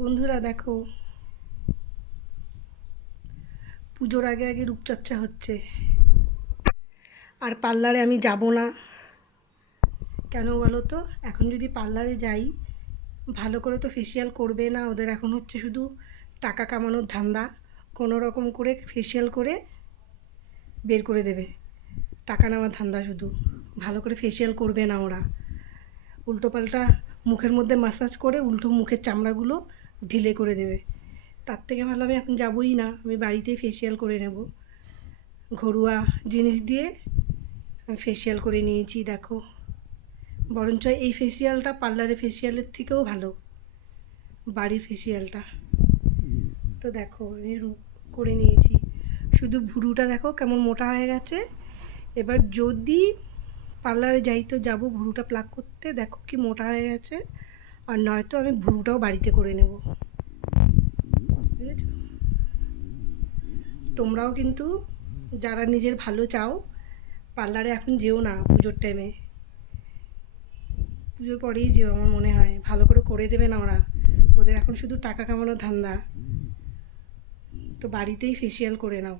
বন্ধুরা দেখো, পুজোর আগে আগে রূপচর্চা হচ্ছে। আর পার্লারে আমি যাব না কেন বলো তো? এখন যদি পার্লারে যাই, ভালো করে তো ফেসিয়াল করবে না। ওদের এখন হচ্ছে শুধু টাকা কামানোর ধান্দা। কোনো রকম করে ফেসিয়াল করে বের করে দেবে, টাকা নেওয়ার ধান্দা শুধু। ভালো করে ফেসিয়াল করবে না ওরা, উল্টোপাল্টা মুখের মধ্যে মাসাজ করে উল্টো মুখের চামড়াগুলো ঢিলে করে দেবে। তার থেকে ভালো আমি এখন যাবই না, আমি বাড়িতেই ফেসিয়াল করে নেব। ঘরোয়া জিনিস দিয়ে আমি ফেসিয়াল করে নিয়েছি দেখো। বরঞ্চ এই ফেসিয়ালটা পার্লারের ফেসিয়ালের থেকেও ভালো, বাড়ির ফেসিয়ালটা। তো দেখো আমি করে নিয়েছি, শুধু ভুরুটা দেখো কেমন মোটা হয়ে গেছে। এবার যদি পার্লারে যাই তো যাবো ভুরুটা প্লাক করতে, দেখো কি মোটা হয়ে গেছে। আর নয়তো আমি ভুরুটাও বাড়িতে করে নেব, বুঝেছো? তোমরাও কিন্তু যারা নিজের ভালো চাও, পার্লারে এখন যেও না পুজোর টাইমে। পুজোর পরেই যেও, আমার মনে হয় ভালো করে করে দেবে না ওরা। ওদের এখন শুধু টাকা কামানোর ধান্দা। তো বাড়িতেই ফেসিয়াল করে নাও।